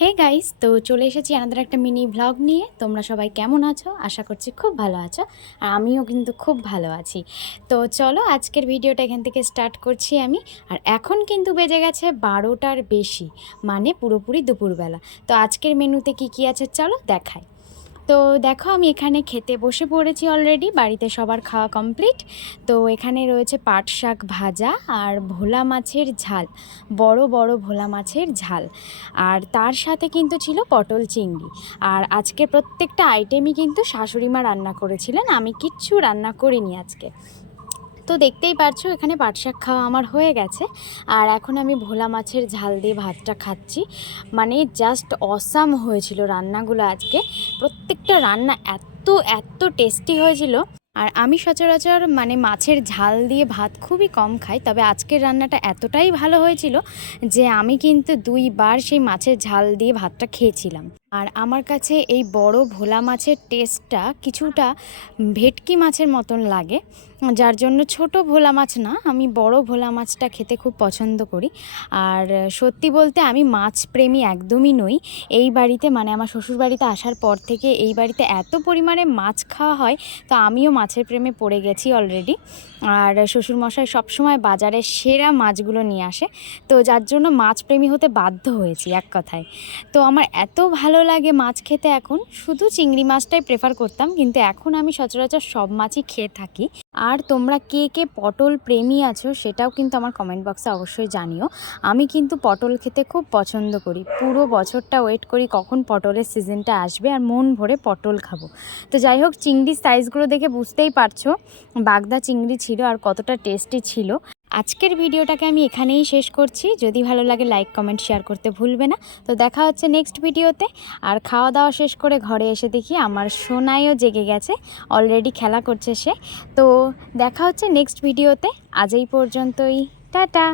Hey guys, তো চলে এসেছি আমাদের একটা মিনি ভ্লগ নিয়ে। তোমরা সবাই কেমন আছো? আশা করছি খুব ভালো আছো, আর আমিও কিন্তু খুব ভালো আছি। তো চলো আজকের ভিডিওটা এখান থেকে স্টার্ট করছি আমি। আর এখন কিন্তু বেজে গেছে 12টার বেশি, মানে পুরোপুরি দুপুরবেলা। তো আজকের মেনুতে কি কি আছে চলো দেখাই। তো দেখো, আমি এখানে খেতে বসে পড়েছি অলরেডি। বাড়িতে সবার খাওয়া কমপ্লিট। তো এখানে রয়েছে পাট শাক ভাজা আর ভোলা মাছের ঝাল, বড় বড় ভোলা মাছের ঝাল। আর তার সাথে কিন্তু ছিল পটল চিংড়ি। আর আজকে প্রত্যেকটা আইটেমই কিন্তু শাশুড়ি মা রান্না করেছিলেন, আমি কিচ্ছু রান্না করিনি আজকে। তো দেখতেই পারছো এখানে পাট শাক খাওয়া আমার হয়ে গেছে। আর এখন আমি ভোলা মাছের ঝাল দিয়ে ভাতটা খাচ্ছি। মানে জাস্ট অসাম হয়েছিল রান্নাগুলো আজকে। প্রত্যেকটা রান্না এত এত টেস্টি হয়েছিল। আর আমি সচরাচর মানে মাছের ঝাল দিয়ে ভাত খুবই কম খাই, তবে আজকের রান্নাটা এতটাই ভালো হয়েছিল যে আমি কিন্তু 2বার সেই মাছের ঝাল দিয়ে ভাতটা খেয়েছিলাম। আর আমার কাছে এই বড় ভোলা মাছের টেস্টটা কিছুটা ভেটকি মাছের মতন লাগে, যার জন্য ছোট ভোলা মাছ না, আমি বড় ভোলা মাছটা খেতে খুব পছন্দ করি। আর সত্যি বলতে আমি মাছ প্রেমী একদমই নই। এই বাড়িতে মানে আমার শ্বশুর বাড়িতে আসার পর থেকে এই বাড়িতে এত পরিমাণে মাছ খাওয়া হয়, তো আমিও মাছের প্রেমে পড়ে গেছি অলরেডি। আর শ্বশুরমশাই সবসময় বাজারে সেরা মাছগুলো নিয়ে আসে, তো যার জন্য মাছ প্রেমী হতে বাধ্য হয়েছি এক কথায়। তো আমার এত ভালো লাগে মাছ খেতে, এখন শুধু চিংড়ি মাছটাই প্রেফার করতাম, কিন্তু এখন আমি সচরাচর সব মাছই খেয়ে থাকি। আর তোমরা কে কে পটল প্রেমী আছো সেটাও কিন্তু আমার কমেন্ট বক্সে অবশ্যই জানিও। আমি কিন্তু পটল খেতে খুব পছন্দ করি, পুরো বছরটা ওয়েট করি কখন পটলের সিজনটা আসবে আর মন ভরে পটল খাবো। তো যাই হোক, চিংড়ির সাইজগুলো দেখে বুঝতেই পারছো বাগদা চিংড়ি ছিল আর কতটা টেস্টি ছিল। আজকের ভিডিওটাকে আমি এখানেই শেষ করছি। যদি ভালো লাগে লাইক কমেন্ট শেয়ার করতে ভুলবে না। তো দেখা হচ্ছে নেক্সট ভিডিওতে। আর খাওয়া দাওয়া শেষ করে ঘরে এসে দেখি আমার সোনাইও জেগে গেছে, অলরেডি খেলা করছে সে। তো দেখা হচ্ছে নেক্সট ভিডিওতে। আজ এই পর্যন্তই, টাটা।